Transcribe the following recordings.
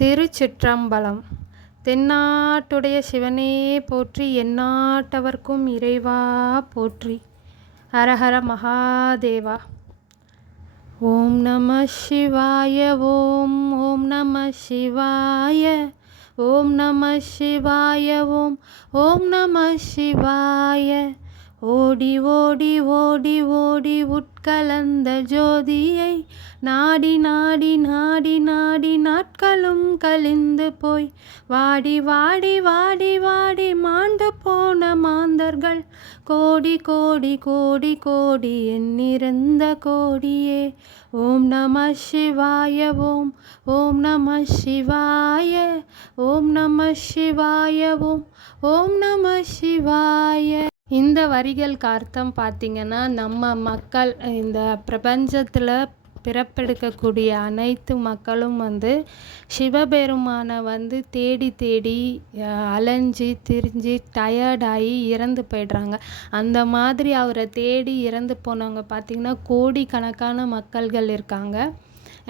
திருச்சிற்றம்பலம். தென்னாட்டுடைய சிவனே போற்றி, எந்நாட்டவர்க்கும் இறைவா போற்றி. ஹரஹர மகாதேவா. ஓம் நம சிவாய. ஓம் ஓம் நம சிவாய. ஓம் நம சிவாய. ஓம் ஓம் நம சிவாய. ஓடி ஓடி ஓடி ஓடி உட்கலந்த ஜோதியை நாடி நாடி நாடி நாடி நாட்களும் கழிந்து போய் வாடி வாடி வாடி வாடி மாண்டு போன மாந்தர்கள் கோடி கோடி கோடி கோடி எண்ணிறந்த கோடியே. ஓம் நம சிவாய. ஓம் ஓம் நம சிவாய. ஓம் நம சிவாய. ஓம் ஓம் நம சிவாய. இந்த வரிகளுக்கு அர்த்தம் பார்த்திங்கன்னா, நம்ம மக்கள் இந்த பிரபஞ்சத்தில் பிறப்பெடுக்கக்கூடிய அனைத்து மக்களும் சிவபெருமானை தேடி தேடி அலைஞ்சி திரிஞ்சு டயர்டாகி இறந்து போய்ட்றாங்க. அந்த மாதிரி அவரை தேடி இறந்து போனவங்க பார்த்திங்கன்னா கோடிக்கணக்கான மக்கள்கள் இருக்காங்க.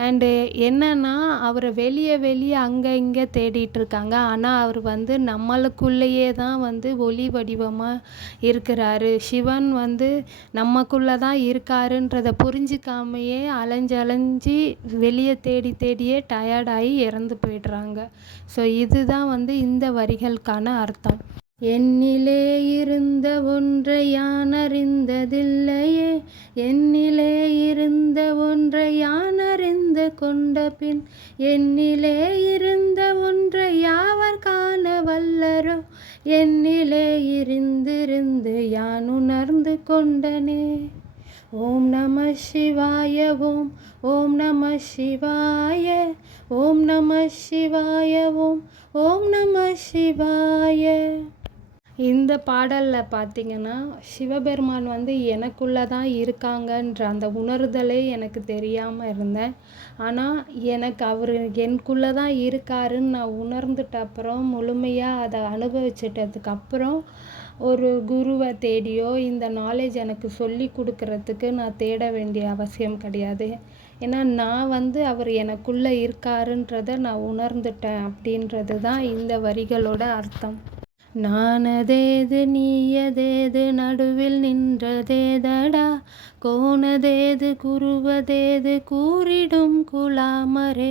அண்டு என்னன்னா, அவரை வெளியே அங்கே இங்கே தேடிட்டுருக்காங்க. ஆனால் அவர் நம்மளுக்குள்ளேயே தான் ஒளி வடிவமாக இருக்கிறாரு. சிவன் நமக்குள்ளே தான் இருக்காருன்றதை புரிஞ்சிக்காமையே அலைஞ்சி வெளியே தேடியே டயர்டாகி இறந்து போயிடுறாங்க. ஸோ இதுதான் இந்த வரிகளுக்கான அர்த்தம். என்னிலே இருந்த ஒன்றை யான் அறிந்ததில்லையே, என்னிலே இருந்த ஒன்றை யான் அறிந்து கொண்ட பின் என்னிலே இருந்த ஒன்றை யாவர் காண வல்லரோ, என்னிலே இருந்திருந்து யான் உணர்ந்து கொண்டனே. ஓம் நம சிவாய. ஓம் ஓம் நம சிவாய. ஓம் நம சிவாய. ஓம் ஓம் நம சிவாய. இந்த பாடலில் பார்த்திங்கன்னா, சிவபெருமான் எனக்குள்ளே தான் இருக்காங்கன்ற அந்த உணர்தலே எனக்கு தெரியாமல் இருந்தேன். ஆனால் எனக்கு அவர் எனக்குள்ளே தான் இருக்காருன்னு நான் உணர்ந்துட்ட அப்புறம், முழுமையாக அதை அனுபவிச்சிட்டதுக்கப்புறம் ஒரு குருவை தேடியோ இந்த நாலேஜ் எனக்கு சொல்லி கொடுக்கறதுக்கு நான் தேட வேண்டிய அவசியம் கிடையாது. ஏன்னா நான் அவர் எனக்குள்ளே இருக்காருன்றதை நான் உணர்ந்துட்டேன் அப்படின்றது தான் இந்த வரிகளோட அர்த்தம். நானதேது நீயதேது நடுவில் நின்றதேதடா, கோணதேது குருவதேது கூறிடும் குலாமரே,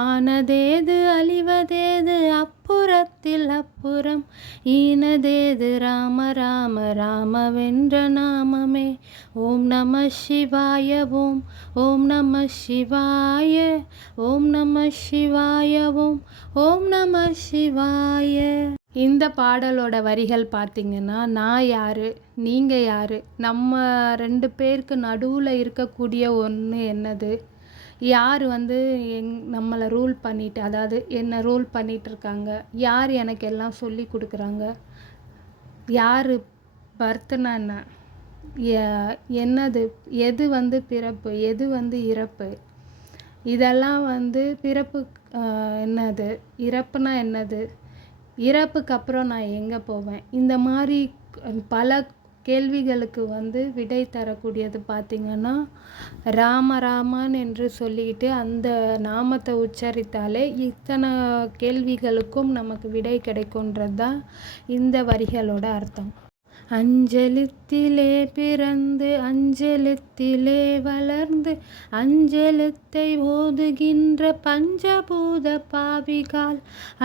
ஆனதேது அழிவதேது அப்புறத்தில் அப்புறம், ஈனதேது ராம ராம ராமவென்ற நாமமே. ஓம் நம சிவாய. ஓம் ஓம் நம சிவாய. ஓம் நம சிவாய. ஓம் ஓம் நம சிவாய. இந்த பாடலோட வரிகள் பார்த்திங்கன்னா, நான் யார், நீங்கள் யார், நம்ம ரெண்டு பேருக்கு நடுவில் இருக்கக்கூடிய ஒன்று என்னது, யார் நம்மளை ரூல் பண்ணிட்டு, அதாவது என்ன ரூல் பண்ணிகிட்ருக்காங்க, யார் எனக்கு எல்லாம் சொல்லி கொடுக்குறாங்க, யார் பர்த்னா என்ன, என்னது, எது பிறப்பு, எது இறப்பு, இதெல்லாம் பிறப்பு என்னது, இறப்புனா என்னது, இறப்புக்கு அப்புறம் நான் எங்கே போவேன், இந்த மாதிரி பல கேள்விகளுக்கு விடை தரக்கூடியது பார்த்திங்கன்னா, ராம ராமன் என்று சொல்லிக்கிட்டு அந்த நாமத்தை உச்சரித்தாலே இத்தனை கேள்விகளுக்கும் நமக்கு விடை கிடைக்குன்றது தான் இந்த வரிகளோட அர்த்தம். அஞ்செழுத்திலே பிறந்து அஞ்செழுத்திலே வளர்ந்து அஞ்செழுத்தை ஓதுகின்ற பஞ்சபூத பாவிகால்,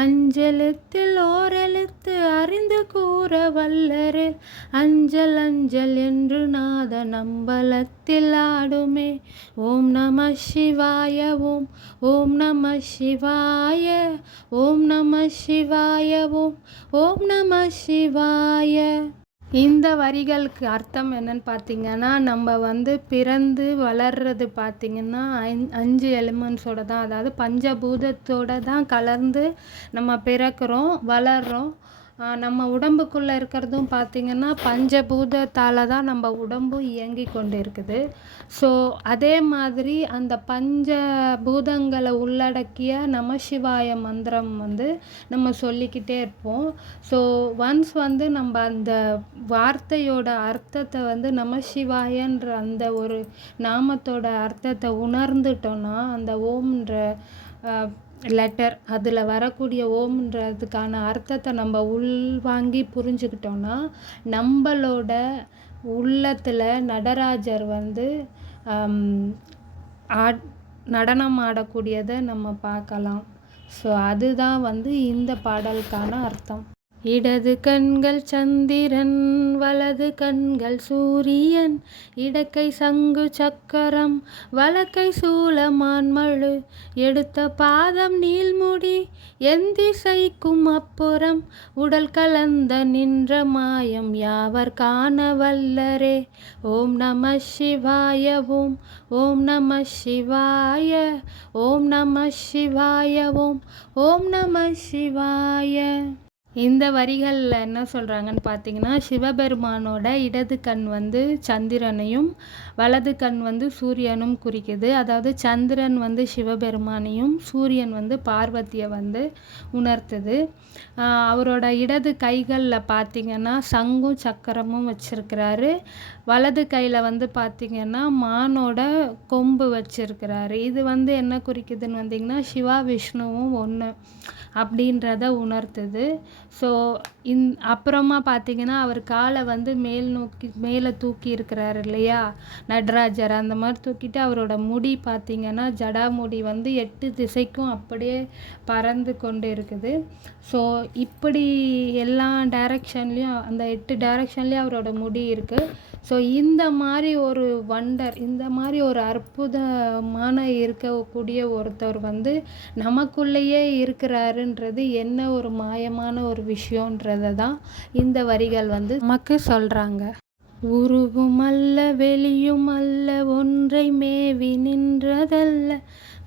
அஞ்செழுத்தில் ஓரெழுத்து அறிந்து கூற வல்லரே, அஞ்சல் அஞ்சல் என்று நாத நம்பலத்தில் ஆடுமே. ஓம் நம சிவாய. ஓம் ஓம் நம சிவாய. ஓம் நம சிவாய. ஓம் ஓம் நம சிவாய. இந்த வரிகளுக்கு அர்த்தம் என்னன்னு பார்த்திங்கன்னா, நம்ம பிறந்து வளர்றது பார்த்திங்கன்னா 5 எலிமெண்ட்ஸோட தான், அதாவது பஞ்சபூதத்தோடு தான் கலந்து நம்ம பிறக்கிறோம், வளர்கிறோம். நம்ம உடம்புக்குள்ளே இருக்கிறதும் பார்த்திங்கன்னா பஞ்சபூதத்தால் தான் நம்ம உடம்பும் இயங்கி கொண்டு இருக்குது. ஸோ அதே மாதிரி அந்த பஞ்சபூதங்களை உள்ளடக்கிய நமசிவாய மந்திரம் நம்ம சொல்லிக்கிட்டே இருப்போம். ஸோ ஒன்ஸ் நம்ம அந்த வார்த்தையோட அர்த்தத்தை நமசிவாயன்ற அந்த ஒரு நாமத்தோட அர்த்தத்தை உணர்ந்துட்டோன்னா, அந்த ஓம்ன்ற லெட்டர் அதில் வரக்கூடிய ஓம்ன்றதுக்கான அர்த்தத்தை நம்ம உள்வாங்கி புரிஞ்சுக்கிட்டோன்னா நம்மளோட உள்ளத்தில் நடராஜர் வந்து நடனம் ஆடக்கூடியதை நம்ம பார்க்கலாம். ஸோ அதுதான் வந்து இந்த பாடலுக்கான அர்த்தம். இடது கண்கள் சந்திரன், வலது கண்கள் சூரியன், இடக்கை சங்கு சக்கரம், வலக்கை சூலமான்மழு, எடுத்த பாதம் நீள்முடி, எந்திசைக்கும் அப்புறம், உடல் கலந்த நின்ற மாயம் யாவர் காண வல்லரே. ஓம் நம சிவாய. ஓம் ஓம் நம சிவாய. ஓம் நம சிவாய. ஓம் ஓம் நம சிவாய. இந்த வரிகளில் என்ன சொல்கிறாங்கன்னு பார்த்தீங்கன்னா, சிவபெருமானோட இடது கண் வந்து சந்திரனையும் வலது கண் வந்து சூரியனும் குறிக்குது. அதாவது சந்திரன் வந்து சிவபெருமானையும் சூரியன் வந்து பார்வதியை வந்து உணர்த்துது. அவரோட இடது கைகளில் பார்த்திங்கன்னா சங்கும் சக்கரமும் வச்சிருக்கிறாரு. வலது கையில் வந்து பார்த்திங்கன்னா மானோட கொம்பு வச்சிருக்கிறாரு. இது வந்து என்ன குறிக்குதுன்னு வந்திங்கன்னா சிவா விஷ்ணுவும் ஒன்று அப்படின்றத உணர்த்துது. ஸோ அப்புறமா பார்த்திங்கன்னா அவர் காலை வந்து மேலே தூக்கி இருக்கிறாரு இல்லையா நடராஜர், அந்த மாதிரி தூக்கிட்டு அவரோட முடி பார்த்திங்கன்னா ஜடாமுடி வந்து 8 திசைக்கும் அப்படியே பறந்து கொண்டு இருக்குது. ஸோ இப்படி எல்லா டைரக்ஷன்லேயும் அந்த 8 டைரக்ஷன்லேயும் அவரோட முடி இருக்குது. ஸோ இந்த மாதிரி ஒரு வண்டர், இந்த மாதிரி ஒரு அற்புதமான இருக்கக்கூடிய ஒருத்தர் வந்து நமக்குள்ளேயே இருக்கிறாருன்றது என்ன ஒரு மாயமான ஒரு விஷயன்றதை தான் இந்த வரிகள் வந்து நமக்கு சொல்கிறாங்க. உருவும் அல்ல வெளியும் அல்ல, ஒன்றை மேவி நின்றதல்ல,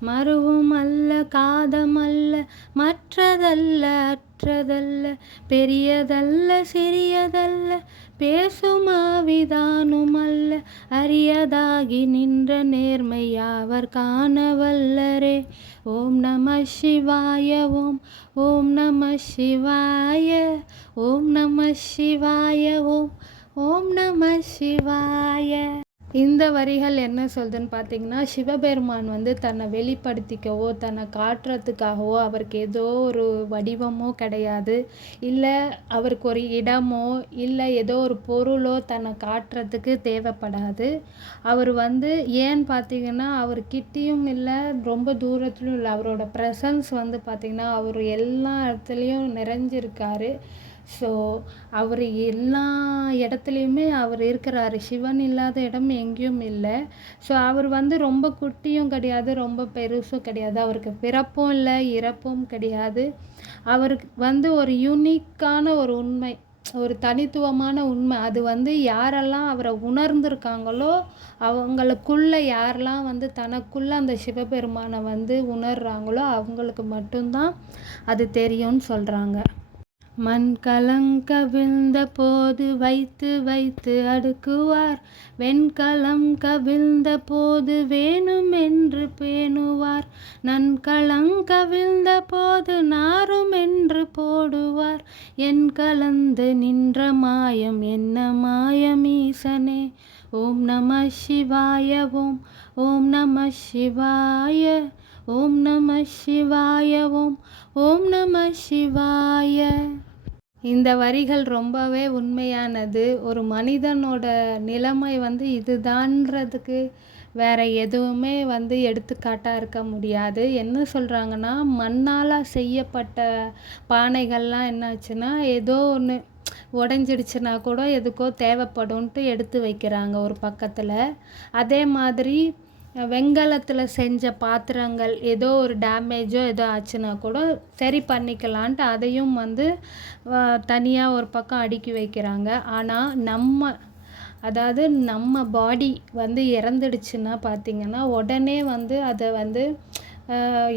மறுவும் அல்ல காதமல்ல, மற்றதல்ல அற்றதல்ல, பெரியதல்ல சிறியதல்ல, பேசுமாவிதானும் அல்ல, அரியதாகி நின்ற நேர்மை யாவர் காண வல்லரே. ஓம் நம சிவாய. ஓம் ஓம் நம சிவாய. ஓம் நம சிவாய. ஓம் ஓம் நம சிவாய. இந்த வரிகள் என்ன சொல்லுதுன்னு பார்த்தீங்கன்னா, சிவபெருமான் வந்து தன்னை வெளிப்படுத்திக்கவோ தன்னை காட்டுறதுக்காகவோ அவருக்கு ஏதோ ஒரு வடிவமோ கிடையாது, இல்லை அவருக்கு ஒரு இடமோ இல்லை ஏதோ ஒரு பொருளோ தன்னை காட்டுறதுக்கு தேவைப்படாது. அவர் வந்து ஏன்னு பார்த்தீங்கன்னா அவர் கிட்டேயும் இல்லை ரொம்ப தூரத்துலையும் இல்லை, அவரோட ப்ரெசன்ஸ் வந்து பார்த்திங்கன்னா அவர் எல்லா இடத்துலையும் நிறைஞ்சிருக்காரு. ஸோ அவர் எல்லா இடத்துலையுமே அவர் இருக்கிறாரு. சிவன் இல்லாத இடம் எங்கேயும் இல்லை. ஸோ அவர் வந்து ரொம்ப குட்டியும் கிடையாது, ரொம்ப பெருசும் கிடையாது, அவருக்கு பிறப்பும் இல்லை இறப்பும் கிடையாது. அவருக்கு வந்து ஒரு யூனிக்கான ஒரு உண்மை, ஒரு தனித்துவமான உண்மை. அது வந்து யாரெல்லாம் அவரை உணர்ந்திருக்காங்களோ அவங்களுக்குள்ள யாரெல்லாம் வந்து தனக்குள்ள அந்த சிவபெருமானை வந்து உணர்றாங்களோ அவங்களுக்கு மட்டும்தான் அது தெரியும்னு சொல்கிறாங்க. மண் கலங்கவிழ்ந்த போது வைத்து வைத்து அடுக்குவார், வெண்கலம் கவிழ்ந்த போது வேணுமென்று பேணுவார், நன்கலங்கவிழ்ந்த போது நாரும் என்று போடுவார், என் கலந்து நின்ற மாயம் என்ன மாயம் ஈசனே. ஓம் நம சிவாய. ஓம் ஓம் நம சிவாய. ஓம் நம சிவாய. ஓம் ஓம் நம சிவாய. இந்த வரிகள் ரொம்பவே உண்மையானது. ஒரு மனிதனோட நிலைமை வந்து இதுதான்றதுக்கு வேற எதுவுமே வந்து எடுத்துக்காட்டாக இருக்க முடியாது. என்ன சொல்கிறாங்கன்னா, மண்ணால் செய்யப்பட்ட பானைகள்லாம் என்னாச்சுன்னா ஏதோ ஒன்று உடஞ்சிடுச்சுன்னா கூட எதுக்கோ தேவைப்படும்ன்ட்டு எடுத்து வைக்கிறாங்க ஒரு பக்கத்தில். அதே மாதிரி வெண்கலத்தில் செஞ்ச பாத்திரங்கள் ஏதோ ஒரு டேமேஜோ ஏதோ ஆச்சுன்னா கூட சரி பண்ணிக்கலான்ட்டு அதையும் வந்து தனியாக ஒரு பக்கம் அடுக்கி வைக்கிறாங்க. ஆனால் அதாவது நம்ம பாடி வந்து இறந்துடுச்சுன்னா பார்த்திங்கன்னா உடனே வந்து அதை வந்து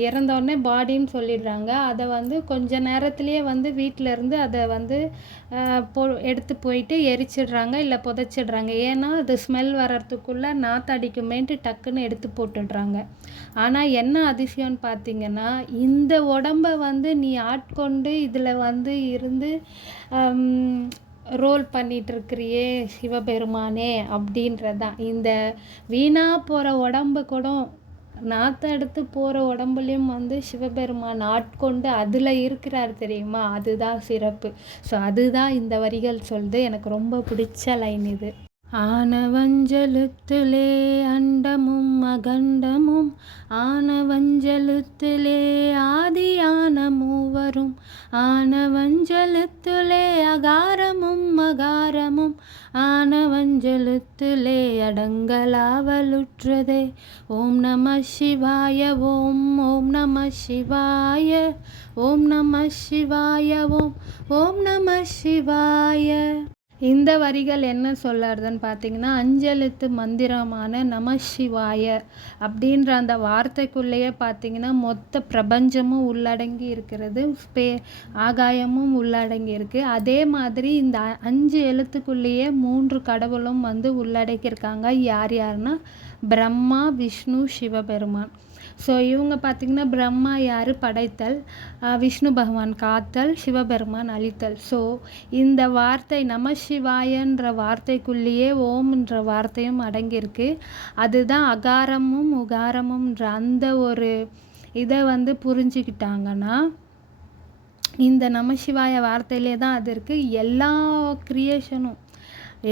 இறந்தோடனே பாடின்னு சொல்லிடுறாங்க. அதை வந்து கொஞ்ச நேரத்துலேயே வந்து வீட்டிலேருந்து அதை வந்து எடுத்து போயிட்டு எரிச்சிடுறாங்க இல்லை புதைச்சிடுறாங்க. ஏன்னா அது ஸ்மெல் வர்றதுக்குள்ளே நாற்றடிக்குமேன்ட்டு டக்குன்னு எடுத்து போட்டுடுறாங்க. ஆனால் என்ன அதிசயம்னு பார்த்திங்கன்னா, இந்த உடம்பை வந்து நீ ஆட்கொண்டு இதில் வந்து இருந்து ரோல் பண்ணிகிட்ருக்கிறியே சிவபெருமானே அப்படின்றதான். இந்த வீணாக போகிற உடம்பு கூட நாற்றம் எடுத்து போகிற உடம்புலையும் வந்து சிவபெருமான் ஆட்கொண்டு அதில் இருக்கிறார் தெரியுமா, அதுதான் சிறப்பு. ஸோ அதுதான் இந்த வரிகள் சொல்லுது. எனக்கு ரொம்ப பிடிச்ச லைன் இது. ஆனவஞ்சலுத்திலே அண்டமும் அகண்டமும், ஆனவஞ்சலுத்திலே ஆதியான மூவரும், ஆனவஞ்சலுத்திலே அகாரமும் அகாரமும், ஆனவஞ்சலுத்திலே அடங்கலாவலுற்றதே. ஓம் நம சிவாய ஓம், ஓம் நம சிவாய, ஓம் நம சிவாய ஓம், ஓம் நம சிவாய. இந்த வரிகள் என்ன சொல்லறதுன்னு பார்த்தீங்கன்னா, அஞ்செழுத்து மந்திரமான நம சிவாய அப்படின்ற அந்த வார்த்தைக்குள்ளேயே பார்த்தீங்கன்னா மொத்த பிரபஞ்சமும் உள்ளடங்கி இருக்கிறது, ஆகாயமும் உள்ளடங்கி இருக்கு. அதே மாதிரி இந்த 5 எழுத்துக்குள்ளேயே 3 கடவுளும் வந்து உள்ளடக்கியிருக்காங்க. யார் யாருன்னா பிரம்மா, விஷ்ணு, சிவபெருமான். ஸோ இவங்க பார்த்திங்கன்னா பிரம்மா யார், படைத்தல், விஷ்ணு பகவான் காத்தல், சிவபெருமான் அழித்தல். ஸோ இந்த வார்த்தை நம சிவாயன்ற வார்த்தைக்குள்ளேயே ஓம்ன்ற வார்த்தையும் அடங்கியிருக்கு. அதுதான் அகாரமும் உகாரமும்ன்ற அந்த ஒரு இதை வந்து புரிஞ்சுக்கிட்டாங்கன்னா, இந்த நமசிவாய வார்த்தையிலே தான் அது இருக்குது. எல்லா கிரியேஷனும்,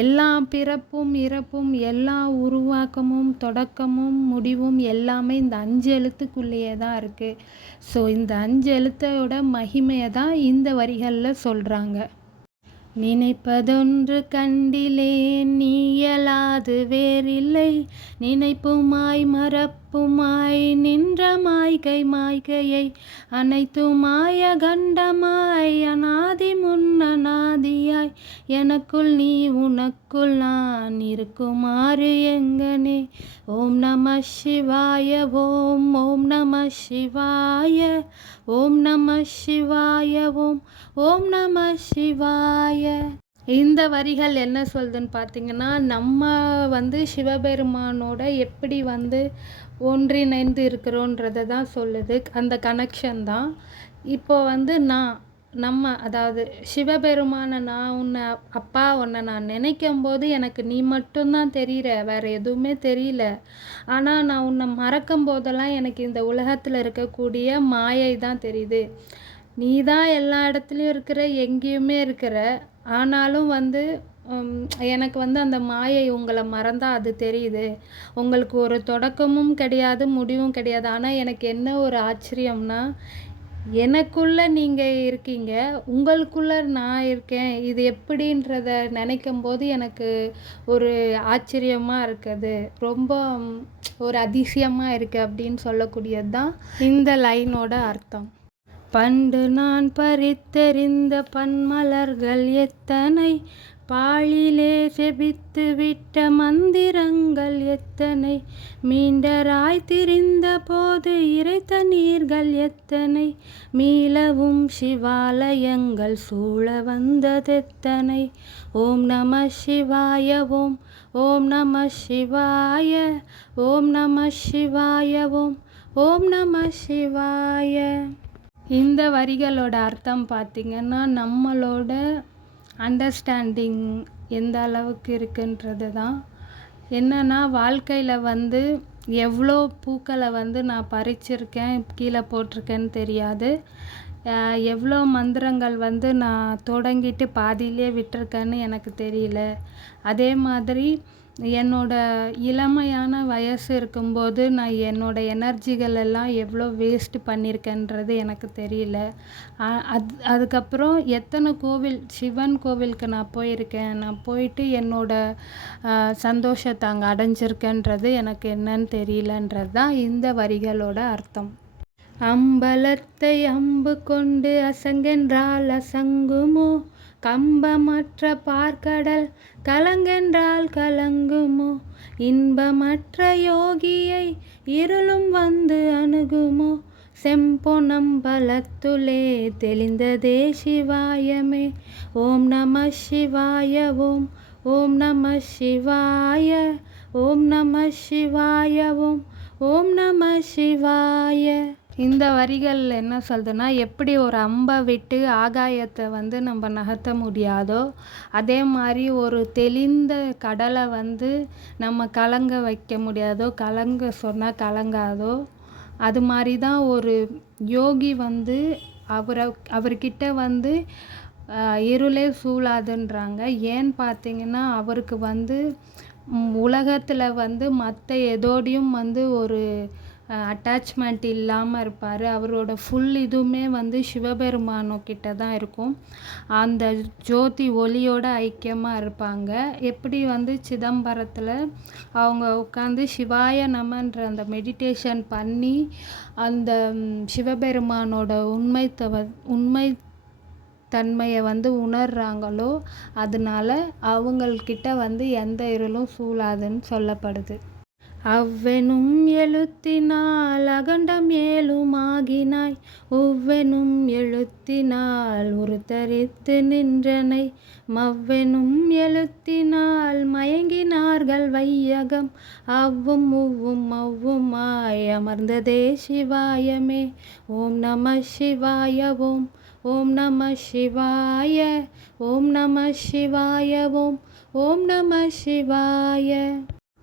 எல்லா பிறப்பும் இறப்பும், எல்லா உருவாக்கமும் தொடக்கமும் முடிவும் எல்லாமே இந்த 5 எழுத்துக்குள்ளேயே தான் இருக்குது. ஸோ இந்த 5 எழுத்தோட மகிமையை தான் இந்த வரிகளில் சொல்கிறாங்க. நினைப்பதொன்று கண்டிலேன் நீயலாது வேறில்லை, நினைப்புமாய் மறப்புமாய் நின்ற மாய்கை மாய்கையை, அனைத்துமாய கண்டமாய் அநாதி முன்னநாதியாய், எனக்குள் நீ உனக்குள் நான் இருக்குமாறு எங்கனே. ஓம் நம சிவாய ஓம், ஓம் நம சிவாய, ஓம் நம சிவாய ஓம், ஓம் நம சிவாய. இந்த வரிகள் என்ன சொல்லுதுன்னு பார்த்தீங்கன்னா, நம்ம வந்து சிவபெருமானோட எப்படி வந்து ஒன்றிணைந்து இருக்கிறோன்றதை தான் சொல்லுது. அந்த கனெக்ஷன் தான். இப்போ வந்து நம்ம அதாவது சிவபெருமானை உன்னை அப்பா உன்னை நான் நினைக்கும் போது எனக்கு நீ மட்டும்தான் தெரிகிற, வேறு எதுவுமே தெரியல. ஆனால் நான் உன்னை மறக்கும் போதெல்லாம் எனக்கு இந்த உலகத்தில் இருக்கக்கூடிய மாயை தான் தெரியுது. நீ தான் எல்லா இடத்துலையும் இருக்கிற, எங்கேயுமே இருக்கிற. ஆனாலும் வந்து எனக்கு வந்து அந்த மாயை உங்களை மறந்தால் அது தெரியுது. உங்களுக்கு ஒரு தொடக்கமும் கிடையாது, முடிவும் கிடையாது. ஆனால் எனக்கு என்ன ஒரு ஆச்சரியம்னா, எனக்குள்ளே நீங்கள் இருக்கீங்க, உங்களுக்குள்ளே நான் இருக்கேன். இது எப்படின்றத நினைக்கும் போது எனக்கு ஒரு ஆச்சரியமாக இருக்குது, ரொம்ப ஒரு அதிசயமாக இருக்குது அப்படின்னு சொல்லக்கூடியது தான் இந்த லைனோட அர்த்தம். பண்டு நான் பறித்தெறிந்த பன்மலர்கள் எத்தனை, பாழிலே செபித்து விட்ட மந்திரங்கள் எத்தனை, மீண்டராய் திரிந்த போது இறைத்த நீர்கள் எத்தனை, மீளவும் சிவாலயங்கள் சூழ வந்ததெத்தனை. ஓம் நம சிவாய ஓம், ஓம் நம சிவாய, ஓம் நம சிவாய ஓம், ஓம் நம சிவாய. இந்த வரிகளோட அர்த்தம் பார்த்திங்கன்னா, நம்மளோட அண்டர்ஸ்டாண்டிங் எந்த அளவுக்கு இருக்குன்றது தான். என்னென்னா, வாழ்க்கையில் வந்து எவ்வளோ பூக்களை வந்து நான் பறிச்சிருக்கேன், கீழே போட்டிருக்கேன்னு தெரியாது. எவ்வளோ மந்திரங்கள் வந்து நான் தொடங்கிட்டு பாதியிலே விட்டிருக்கேன்னு எனக்கு தெரியல. அதே மாதிரி என்னோட இளமையான வயசு இருக்கும்போது நான் என்னோட எனர்ஜிகள் எல்லாம் எவ்வளோ வேஸ்ட் பண்ணியிருக்கேன்றது எனக்கு தெரியல. அதுக்கப்புறம் எத்தனை கோவில், சிவன் கோவிலுக்கு நான் போயிருக்கேன். நான் போயிட்டு என்னோட சந்தோஷத்தை அங்கே அடைஞ்சிருக்கேன்றது எனக்கு என்னன்னு தெரியலன்றது தான் இந்த வரிகளோட அர்த்தம். அம்பலத்தை அம்பு கொண்டு அசங்கென்றால் அசங்குமோ, கம்பமற்ற பார்க்கடல் கலங்கென்றால் கலங்குமோ, இன்பமற்ற யோகியை இருளும் வந்து அணுகுமோ, செம்பொனம்பலத்துலே தெளிந்ததே சிவாயமே. ஓம் நம சிவாய ஓம், ஓம் நம சிவாய, ஓம் நம சிவாய ஓம், ஓம் நம சிவாய. இந்த வரிகள் என்ன சொல்லுதுன்னா, எப்படி ஒரு அம்பை விட்டு ஆகாயத்தை வந்து நம்ம நகர்த்த முடியாதோ, அதே மாதிரி ஒரு தெளிந்த கடலை வந்து நம்ம கலங்க வைக்க முடியாதோ, கலங்க சொன்னால் கலங்காதோ, அது மாதிரி தான் ஒரு யோகி வந்து அவர்கிட்ட வந்து இருளே சூழாதுன்றாங்க. ஏன்னு பார்த்தீங்கன்னா, அவருக்கு வந்து உலகத்தில் வந்து மற்ற எதோடையும் வந்து ஒரு அட்டாச்மெண்ட் இல்லாமல் இருப்பார். அவரோட ஃபுல் இதுவுமே வந்து சிவபெருமானோக்கிட்ட தான் இருக்கும். அந்த ஜோதி ஒளியோட ஐக்கியமாக இருப்பாங்க. எப்படி வந்து சிதம்பரத்தில் அவங்க உட்காந்து சிவாய நமன்ற அந்த மெடிடேஷன் பண்ணி அந்த சிவபெருமானோட உண்மை தன்மையை வந்து உணர்றாங்களோ, அதனால அவங்கள்கிட்ட வந்து எந்த இருளும் சூழாதுன்னு சொல்லப்படுது. அவ்வெனும் எழுத்தினால் அகண்டம் ஏழுமாகினாய், ஒவ்வெனும் எழுத்தினால் உருத்தரித்து நின்றனை, மவ்வெனும் எழுத்தினால் மயங்கினார்கள் வையகம், அவ்வும் உவ்வும் மவ்வுமாய் அமர்ந்ததே சிவாயமே. ஓம் நம சிவாய ஓம். ஓம் நம சிவாய. ஓம் நம சிவாய ஓம். ஓம் நம சிவாய.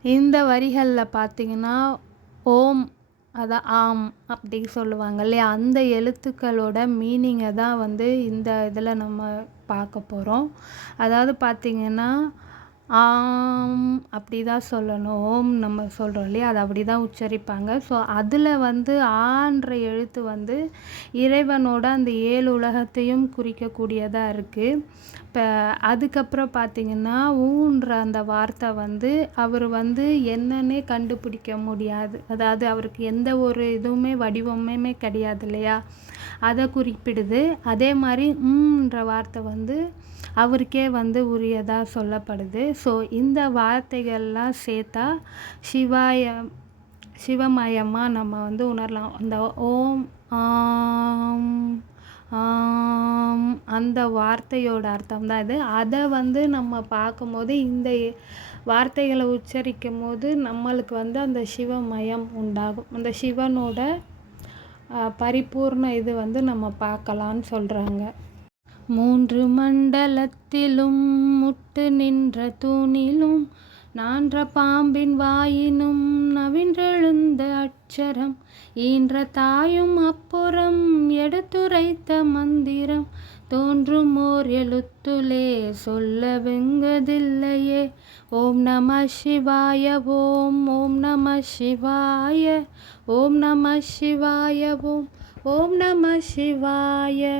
இந்த வரிகளில் பார்த்தீங்கன்னா, ஓம் அதான் ஆம் அப்படி சொல்லுவாங்க இல்லையா, அந்த எழுத்துக்களோட மீனிங்கை தான் வந்து இந்த இதில் நம்ம பார்க்க போகிறோம். அதாவது பார்த்திங்கன்னா, ஆம் அப்படி தான் சொல்லணும். ஓம் நம்ம சொல்கிறோம் இல்லையா, அதை அப்படி தான் உச்சரிப்பாங்க. ஸோ அதில் வந்து ஆன்ற எழுத்து வந்து இறைவனோட அந்த 7 உலகத்தையும் குறிக்கக்கூடியதாக இருக்குது. இப்போ அதுக்கப்புறம் பார்த்திங்கன்னா, ஊன்ற அந்த வார்த்தை வந்து அவர் வந்து என்னன்னே கண்டுபிடிக்க முடியாது. அதாவது அவருக்கு எந்த ஒரு இதுவுமே வடிவமுமே கிடையாது இல்லையா, அதை குறிப்பிடுது. அதே மாதிரி ன்ற வார்த்தை வந்து அவருக்கே வந்து உரியதாக சொல்லப்படுது. ஸோ இந்த வார்த்தைகள்லாம் சேர்த்தா சிவமயமாக நம்ம வந்து உணரலாம். அந்த ஓம் ஆம் ஆம் அந்த வார்த்தையோட அர்த்தம் தான் இது. அதை வந்து நம்ம பார்க்கும்போது இந்த வார்த்தைகளை உச்சரிக்கும் போது நம்மளுக்கு வந்து அந்த சிவமயம் உண்டாகும். அந்த சிவனோட பரிபூர்ண இது வந்து நம்ம பார்க்கலான்னு சொல்கிறாங்க. 3 மண்டலத்திலும் முட்டு நின்ற தூணிலும் நான்ற பாம்பின் வாயினும் நவின்றெழுந்த அட்சரம் ஈன்ற தாயும் அப்புறம் எடுத்துரைத்த மந்திரம் தோன்றும் ஓர் எழுத்துலே சொல்ல வெங்கதில்லையே. ஓம் நம சிவாய ஓம். ஓம் நம சிவாய. ஓம் நம சிவாய ஓம். ஓம் நம சிவாய.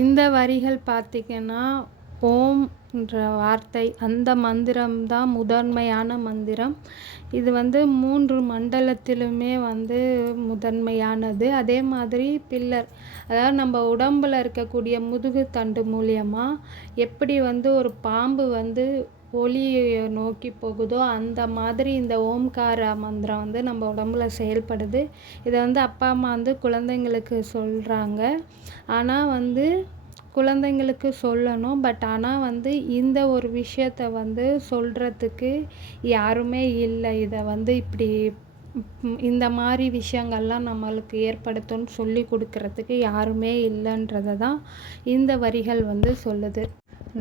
இந்த வரிகள் பார்த்திங்கன்னா, ஓம்ன்ற வார்த்தை அந்த மந்திரம் தான் முதன்மையான மந்திரம். இது வந்து 3 மண்டலத்திலுமே வந்து முதன்மையானது. அதே மாதிரி பில்லர், அதாவது நம்ம உடம்பில் இருக்கக்கூடிய முதுகு தண்டு மூலியமாக எப்படி வந்து ஒரு பாம்பு வந்து ஒளியை நோக்கி போகுதோ, அந்த மாதிரி இந்த ஓம்கார மந்திரம் வந்து நம்ம உடம்புல செயல்படுது. இதை வந்து அப்பா அம்மா வந்து குழந்தைங்களுக்கு சொல்கிறாங்க. ஆனால் வந்து குழந்தைங்களுக்கு சொல்லணும். பட் ஆனால் வந்து இந்த ஒரு விஷயத்தை வந்து சொல்கிறதுக்கு யாருமே இல்லை. இதை வந்து இப்படி இந்த மாதிரி விஷயங்கள்லாம் நம்மளுக்கு ஏற்படுத்தும்னு சொல்லி கொடுக்கறதுக்கு யாருமே இல்லைன்றதை தான் இந்த வரிகள் வந்து சொல்லுது.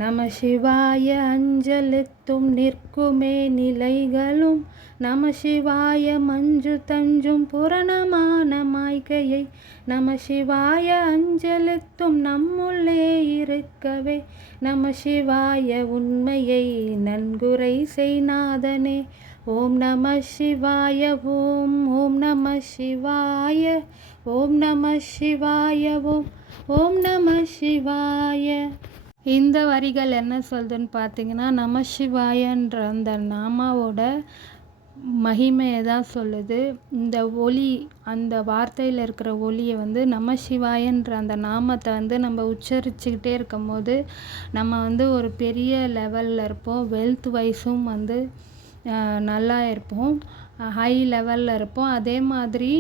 நம சிவாய அஞ்சலித்தும் நிற்குமே நிலைகளும், நம சிவாய மஞ்சு தஞ்சும் புரணமான மாய்கையை, நம சிவாய அஞ்சலித்தும் நம்முள்ளே இருக்கவே, நம சிவாய உண்மையை நன்குரை செய்நாதனே. ஓம் நம சிவாய ஓம். ஓம் நம சிவாய. ஓம் நம சிவாய ஓம். ஓம் நம சிவாய. இந்த வரிகள் என்ன சொல்லுதுன்னு பார்த்தீங்கன்னா, நம சிவாயன்ற அந்த நாமாவோட மகிமையை தான் சொல்லுது. இந்த ஒளி, அந்த வார்த்தையில் இருக்கிற ஒளியை வந்து நம சிவாயன்ற அந்த நாமத்தை வந்து நம்ம உச்சரிச்சுக்கிட்டே இருக்கும் போது நம்ம வந்து ஒரு பெரிய லெவலில் இருப்போம். வெல்த் வைஸும் வந்து நல்லா இருப்போம், ஹை லெவலில் இருப்போம். அதே மாதிரி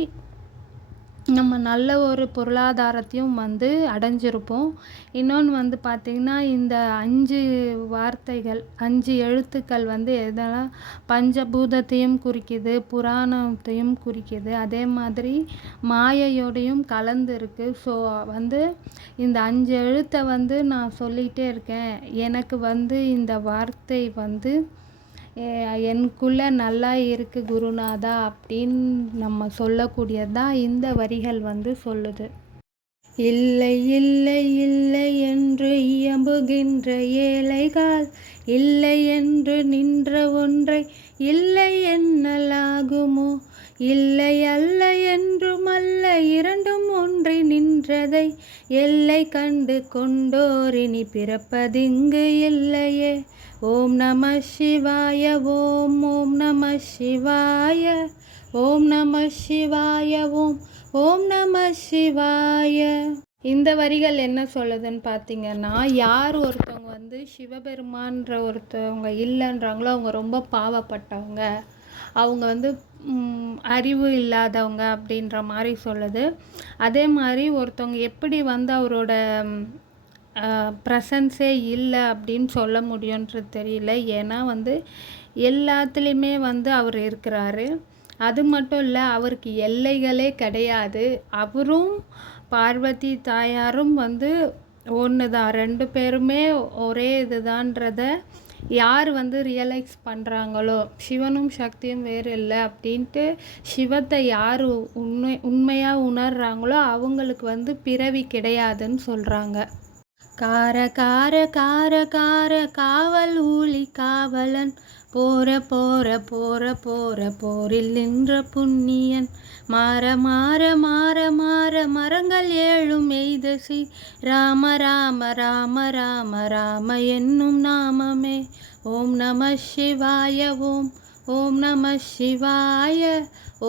நம்ம நல்ல ஒரு பொருளாதாரத்தையும் வந்து அடைஞ்சிருப்போம். இன்னொன்று வந்து பார்த்திங்கன்னா, இந்த 5 வார்த்தைகள் 5 எழுத்துக்கள் வந்து எதெல்லாம் பஞ்சபூதத்தையும் குறிக்குது, புராணத்தையும் குறிக்குது. அதே மாதிரி மாயையோடையும் கலந்து இருக்குது. ஸோ வந்து இந்த 5 எழுத்தை வந்து நான் சொல்லிகிட்டே இருக்கேன். எனக்கு வந்து இந்த வார்த்தை வந்து எனக்குள்ள நல்லா இருக்குது குருநாதா அப்படின்னு நம்ம சொல்லக்கூடியது தான் இந்த வரிகள் வந்து சொல்லுது. இல்லை இல்லை இல்லை என்று இயம்புகின்ற ஏழைகள், இல்லை என்று நின்ற ஒன்றை இல்லை என்னலாகுமோ, இல்லை அல்ல என்றும் அல்ல இரண்டும் ஒன்றி நின்றதை எல்லை கண்டு கொண்டோரினி பிறப்பதிங்கு இல்லையே. ஓம் நம சிவாய ஓம் ஓம் நம சிவாய ஓம் நம சிவாய ஓம் ஓம் நம சிவாய. இந்த வரிகள் என்ன சொல்லுதுன்னு பார்த்தீங்கன்னா, யார் ஒருத்தவங்க வந்து சிவபெருமான்ற ஒருத்தவங்க இல்லைன்றாங்களோ அவங்க ரொம்ப பாவப்பட்டவங்க, அவங்க வந்து அறிவு இல்லாதவங்க அப்படின்ற மாதிரி சொல்லுது. அதே மாதிரி ஒருத்தவங்க எப்படி வந்து அவரோட ப்ரெசன்ஸே இல்லை அப்படின்னு சொல்ல முடியுன்றது தெரியல. ஏன்னா வந்து எல்லாத்துலேயுமே வந்து அவர் இருக்கிறாரு. அது மட்டும் இல்லை, அவருக்கு எல்லைகளே கிடையாது. அவரும் பார்வதி தாயாரும் வந்து ஒன்று தான், 2 பேருமே ஒரே இதுதான்றத யார் வந்து ரியலைஸ் பண்ணுறாங்களோ, சிவனும் சக்தியும் வேறு இல்லை அப்படின்ட்டு சிவத்தை யார் உண்மையாக உணர்கிறாங்களோ அவங்களுக்கு வந்து பிறவி கிடையாதுன்னு சொல்கிறாங்க. கார கார கார கார காவல் ஊழி காவலன், போற போற போற போற போரில் நின்ற புண்ணியன், மாற மாற மாற மாற மரங்கள் ஏழும் எய்தசி, ராம ராம ராம ராம ராம என்னும் நாமமே. ஓம் நம சிவாய ஓம் ஓம் நம சிவாய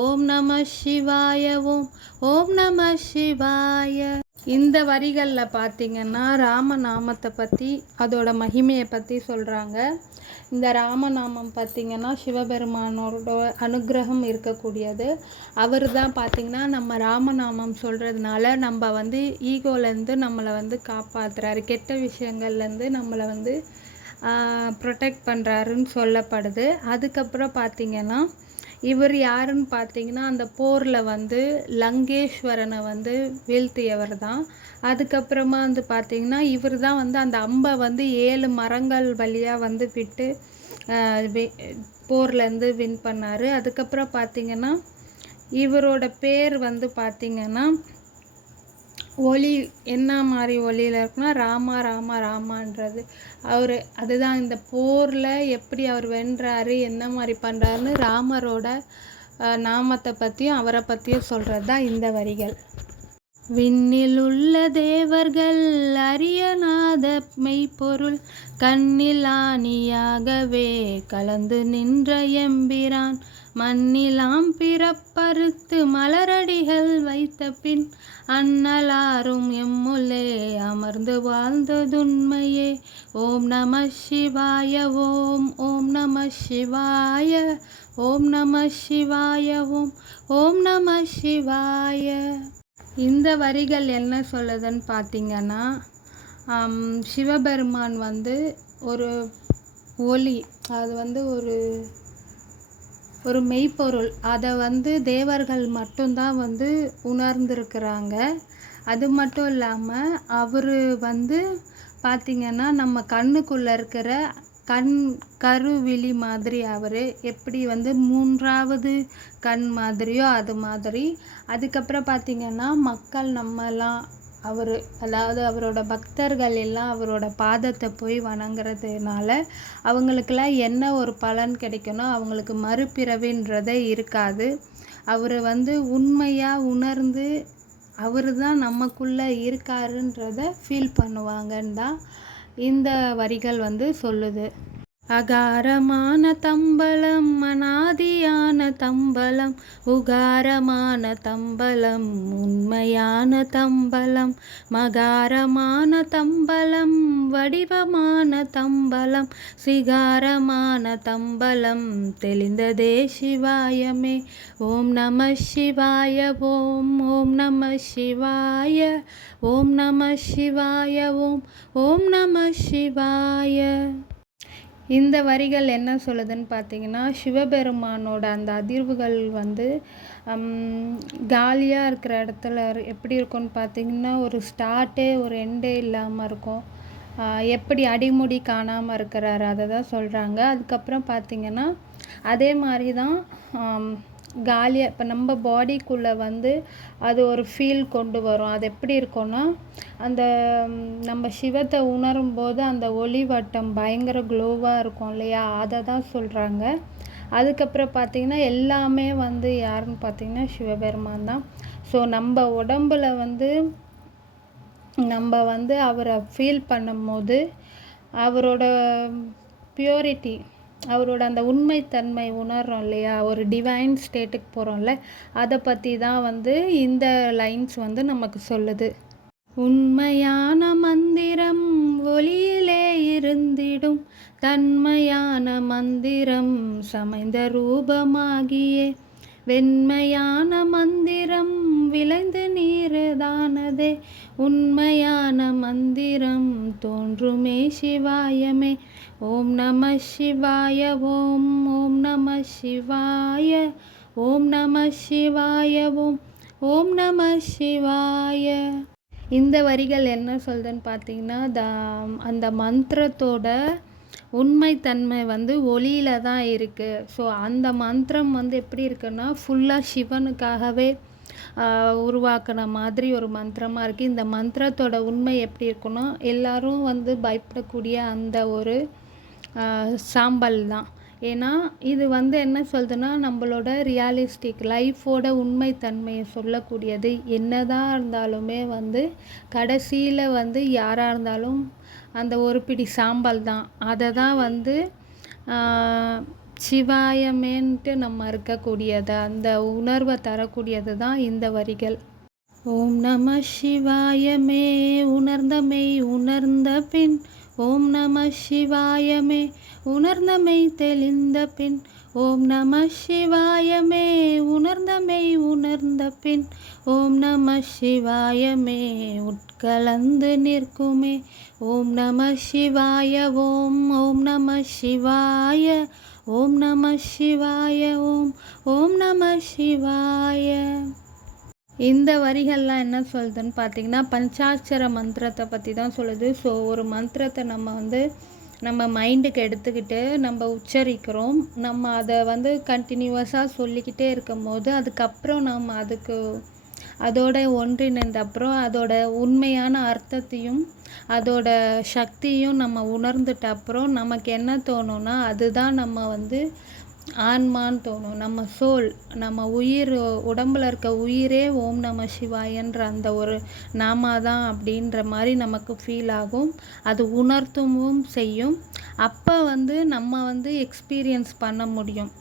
ஓம் நம சிவாய ஓம் ஓம் நம சிவாய. இந்த வரிகளில் பார்த்திங்கன்னா ராமநாமத்தை பற்றி, அதோட மகிமையை பற்றி சொல்கிறாங்க. இந்த ராமநாமம் பார்த்திங்கன்னா சிவபெருமானோட அனுகிரகம் இருக்கக்கூடியது. அவர் தான் பார்த்திங்கன்னா நம்ம ராமநாமம் சொல்கிறதுனால நம்ம வந்து ஈகோலேருந்து நம்மளை வந்து காப்பாற்றுறாரு, கெட்ட விஷயங்கள்லேருந்து நம்மளை வந்து ப்ரொடெக்ட் பண்ணுறாருன்னு சொல்லப்படுது. அதுக்கப்புறம் பார்த்திங்கன்னா இவர் யாருன்னு பார்த்தீங்கன்னா, அந்த போரில் வந்து லங்கேஸ்வரனை வந்து வீழ்த்தியவர் தான். அதுக்கப்புறமா வந்து பார்த்திங்கன்னா இவர் தான் வந்து அந்த அம்பை வந்து 7 மரங்கள் வழியாக வந்து விட்டு போர்லேருந்து வின் பண்ணார். அதுக்கப்புறம் பார்த்திங்கன்னா இவரோட பேர் வந்து பார்த்திங்கன்னா ஒளி என்ன மாதிரி ஒளியில் இருக்குன்னா ராமா ராமா ராமான்றது அவர். அதுதான் இந்த போரில் எப்படி அவர் வென்றாரு, என்ன மாதிரி பண்ணுறாருன்னு ராமரோட நாமத்தை பற்றியும் அவரை பற்றியும் சொல்கிறது தான் இந்த வரிகள். விண்ணில் உள்ள தேவர்கள் அறியனாத மெய்ப்பொருள், கண்ணில் ஆணியாகவே கலந்து நின்ற எம்பிரான், மண்ணிலாம் பிறப்பறுத்து மலரடிகள் வைத்த பின், அண்ணலாரும் எம்முள்ளே அமர்ந்து வாழ்ந்ததுண்மையே. ஓம் நம சிவாய ஓம் ஓம் நம சிவாய ஓம் நம சிவாய ஓம் ஓம் நம சிவாய. இந்த வரிகள் என்ன சொல்லுதுன்னு பார்த்திங்கன்னா, சிவபெருமான் வந்து ஒரு ஒளி, அது வந்து ஒரு மெய்ப்பொருள். அதை வந்து தேவர்கள் மட்டும்தான் வந்து உணர்ந்திருக்கிறாங்க. அது மட்டும் இல்லாமல் அவர் வந்து பார்த்திங்கன்னா நம்ம கண்ணுக்குள்ளே இருக்கிற கருவிழி மாதிரி அவர் எப்படி வந்து 3வது கண் மாதிரியோ அது மாதிரி. அதுக்கப்புறம் பார்த்திங்கன்னா மக்கள் நம்மலாம் அதாவது அவரோட பக்தர்கள் எல்லாம் அவரோட பாதத்தை போய் வணங்குறதுனால அவங்களுக்கெல்லாம் என்ன ஒரு பலன் கிடைக்கணும், அவங்களுக்கு மறுபிறவின்றதே இருக்காது. அவர் வந்து உண்மையாக உணர்ந்து அவர் தான் நமக்குள்ளே இருக்காருன்றத ஃபீல் பண்ணுவாங்கன்னு தான் இந்த வரிகள் வந்து சொல்லுது. அகாரமான தம்பலம் அநாதியான தம்பலம் உகாரமான தம்பலம் உண்மையான தம்பலம் மகாரமான தம்பலம் வடிவமான தம்பலம் சிகாரமான தம்பலம் தெளிந்ததே சிவாயமே. ஓம் நம சிவாய ஓம் ஓம் நம சிவாய ஓம் நம சிவாய ஓம் ஓம் நம சிவாய. இந்த வரிகள் என்ன சொல்லுதுன்னு பார்த்தீங்கன்னா, சிவபெருமானோட அந்த அதிர்வுகள் வந்து காலியாக இருக்கிற இடத்துல எப்படி இருக்கும்னு பார்த்தீங்கன்னா, ஒரு ஸ்டார்ட்டே ஒரு எண்டே இல்லாமல் இருக்கும். எப்படி அடிமுடி காணாமல் இருக்கிறாரு அதை தான் சொல்கிறாங்க. அதுக்கப்புறம் பார்த்திங்கன்னா அதே மாதிரி தான் காலியாக இப்போ நம்ம பாடிக்குள்ளே வந்து அது ஒரு ஃபீல் கொண்டு வரும். அது எப்படி இருக்கும்னா, அந்த நம்ம சிவத்தை உணரும் போது அந்த ஒளி வட்டம் பயங்கர க்ளோவாக இருக்கும் இல்லையா, அதை தான் சொல்கிறாங்க. அதுக்கப்புறம் பார்த்திங்கன்னா எல்லாமே வந்து யாருன்னு பார்த்திங்கன்னா சிவபெருமான் தான். ஸோ நம்ம உடம்பில் வந்து நம்ம வந்து அவரை ஃபீல் பண்ணும்போது அவரோட பியூரிட்டி, அவரோட அந்த உண்மைத்தன்மை உணர்றோம் இல்லையா, ஒரு டிவைன் ஸ்டேட்டுக்கு போகிறோம்ல, அதை பற்றி தான் வந்து இந்த லைன்ஸ் வந்து நமக்கு சொல்லுது. உண்மையான மந்திரம் ஒளியிலே இருந்திடும் தன்மையான மந்திரம் சமைந்த ரூபமாகியே வெண்மையான மந்திரம் விளைந்து நீரதானதே உண்மையான மந்திரம் தோன்றுமே சிவாயமே. ஓம் நம சிவாய ஓம் ஓம் நம சிவாய ஓம் நம சிவாய ஓம் ஓம் நம சிவாய. இந்த வரிகள் என்ன சொல்லுதுன்னு பார்த்தீங்கன்னா, அந்த மந்திரத்தோட உண்மைத்தன்மை வந்து ஒளியில் தான் இருக்குது. ஸோ அந்த மந்திரம் வந்து எப்படி இருக்குன்னா, ஃபுல்லாக சிவனுக்காகவே உருவாக்கின மாதிரி ஒரு மந்திரமாக இருக்குது. இந்த மந்திரத்தோட உண்மை எப்படி இருக்குன்னா, எல்லாரும் வந்து பயப்படக்கூடிய அந்த ஒரு சாம்பல் தான். ஏன்னா இது வந்து என்ன சொல்லுதுன்னா, நம்மளோட ரியாலிஸ்டிக் லைஃபோட உண்மைத்தன்மையை சொல்லக்கூடியது. என்னதான் இருந்தாலுமே வந்து கடைசியில் வந்து யாராக இருந்தாலும் அந்த ஒரு பிடி சாம்பல் தான். அதை தான் வந்து சிவாயமேன்ட்டு நம்ம இருக்கக்கூடியது, அந்த உணர்வை தரக்கூடியது தான் இந்த வரிகள். ஓம் நம சிவாயமே உணர்ந்தமை உணர்ந்த பின் ஓம் நம சிவாயமே உணர்ந்தமை தெளிந்த பின் ஓம் நம சிவாயமே உணர்ந்தமை உணர்ந்த பின் ஓம் நம சிவாயமே உட்கலந்து நிற்குமே. ஓம் நம சிவாய ஓம் ஓம் நம சிவாய ஓம் நம சிவாய ஓம் ஓம் நம சிவாய. இந்த வரிகள்லாம் என்ன சொல்லுதுன்னு பார்த்தீங்கன்னா, பஞ்சாட்சர மந்திரத்தை பற்றி தான் சொல்லுது. ஸோ ஒரு மந்திரத்தை நம்ம வந்து நம்ம மைண்டுக்கு எடுத்துக்கிட்டு நம்ம உச்சரிக்கிறோம். நம்ம அதை வந்து கண்டினியூவஸாக சொல்லிக்கிட்டே இருக்கும் போது அதுக்கப்புறம் நம்ம அதோட ஒன்றிணைந்த அப்புறம் அதோட உண்மையான அர்த்தத்தையும் அதோட சக்தியும் நம்ம உணர்ந்துட்ட அப்புறம் நமக்கு என்ன தோணும்னா, அதுதான் நம்ம வந்து ஆன்மான்னு தோணும். நம்ம சோல், நம்ம உயிர், உடம்பில் இருக்க உயிரே ஓம் நம சிவாயன்ற அந்த ஒரு நாமா தான் அப்படின்ற மாதிரி நமக்கு ஃபீல் ஆகும். அது உணர்த்தவும் செய்யும். அப்போ வந்து நம்ம வந்து எக்ஸ்பீரியன்ஸ் பண்ண முடியும்.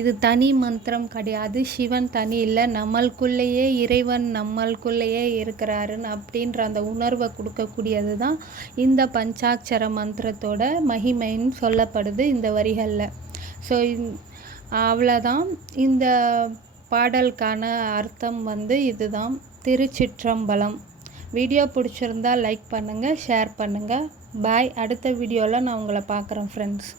இது தனி மந்திரம் கிடையாது, சிவன் தனி இல்லை, நம்மளுக்குள்ளேயே இறைவன் நம்மளுக்குள்ளேயே இருக்கிறாருன்னு அப்படின்ற அந்த உணர்வை கொடுக்கக்கூடியது தான் இந்த பஞ்சாட்சர மந்திரத்தோட மகிமைன்னு சொல்லப்படுது இந்த வரிகளில். ஸோ அவ்வளோதான். இந்த பாடலுக்கான அர்த்தம் வந்து இதுதான். திருச்சிற்றம்பலம். வீடியோ பிடிச்சிருந்தா லைக் பண்ணுங்கள், ஷேர் பண்ணுங்கள். பாய். அடுத்த வீடியோவில் நான் உங்களை பார்க்குறேன் ஃப்ரெண்ட்ஸ்.